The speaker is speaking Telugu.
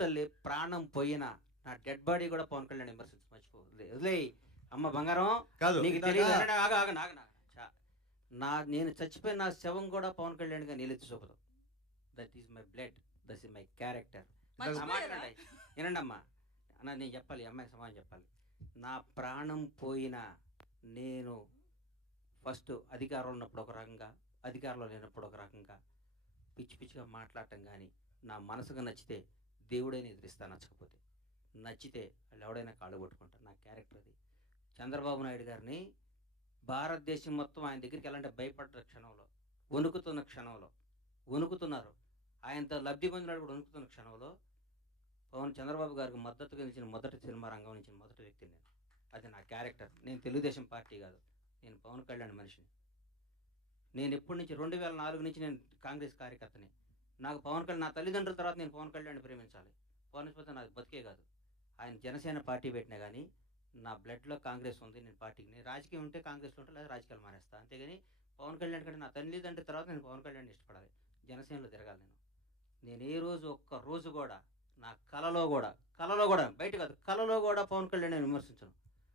తల్లి ప్రాణం పోయినా నా డెడ్ బాడీ కూడా పవన్ కళ్యాణ్ విమర్శించి మర్చిపో వదిలేయ్ అమ్మ బంగారం కాదు నీకు తెలియదు నేను చచ్చిపోయిన నా శవం కూడా పవన్ కళ్యాణ్గా నిలెత్తి చూపదు. That is my blood, that is my character. వినండి అమ్మా అన్న, నేను చెప్పాలి, అమ్మాయికి సమాధానం చెప్పాలి. నా ప్రాణం పోయినా నేను ఫస్ట్ అధికారంలో ఉన్నప్పుడు ఒక రకంగా, అధికారంలో లేనప్పుడు ఒక రకంగా పిచ్చి పిచ్చిగా మాట్లాడటం కానీ, నా మనసుకు నచ్చితే దేవుడైనా ఎదిరిస్తాను, నచ్చకపోతే నచ్చితే వాళ్ళు ఎవడైనా కాళ్ళు కొట్టుకుంటారు. నా క్యారెక్టర్ అది. చంద్రబాబు నాయుడు గారిని భారతదేశం మొత్తం ఆయన దగ్గరికి వెళ్ళాలంటే భయపడ్డ క్షణంలో, వణుకుతున్న క్షణంలో, వణుకుతున్నారు, ఆయనతో లబ్ధి పొందినాడు కూడా వణుకుతున్న క్షణంలో చంద్రబాబు గారికి మద్దతుగా నిలిచిన మొదటి సినిమా రంగం నుంచి మొదటి వ్యక్తిని నేను. అది నా క్యారెక్టర్. నేను తెలుగుదేశం పార్టీ కాదు, నేను పవన్ కళ్యాణ్ మనిషిని. నేను ఎప్పటి నుంచి 2004 నుంచి నేను కాంగ్రెస్ కార్యకర్తని. నాకు పవన్ కళ్యాణ్, నా తల్లిదండ్రుల తర్వాత నేను పవన్ కళ్యాణ్ ప్రేమించాలి. పవన్ పోతే నాకు బతికే కాదు. ఆయన జనసేన పార్టీ పెట్టినా కానీ నా బ్లడ్లో కాంగ్రెస్ ఉంది. నేను పార్టీకి, నేను రాజకీయం ఉంటే కాంగ్రెస్లో ఉంటే లేదా రాజకీయాలు మానేస్తాను. అంతేగాని పవన్ కళ్యాణ్ కంటే నా తల్లిదండ్రుల తర్వాత నేను పవన్ కళ్యాణ్ ఇష్టపడాలి, జనసేనలో తిరగాలి. నేను ఏ రోజు ఒక్క రోజు కూడా నా కలలో కూడా బయట కాదు, కలలో కూడా పవన్ కళ్యాణ్ నేను విమర్శించను.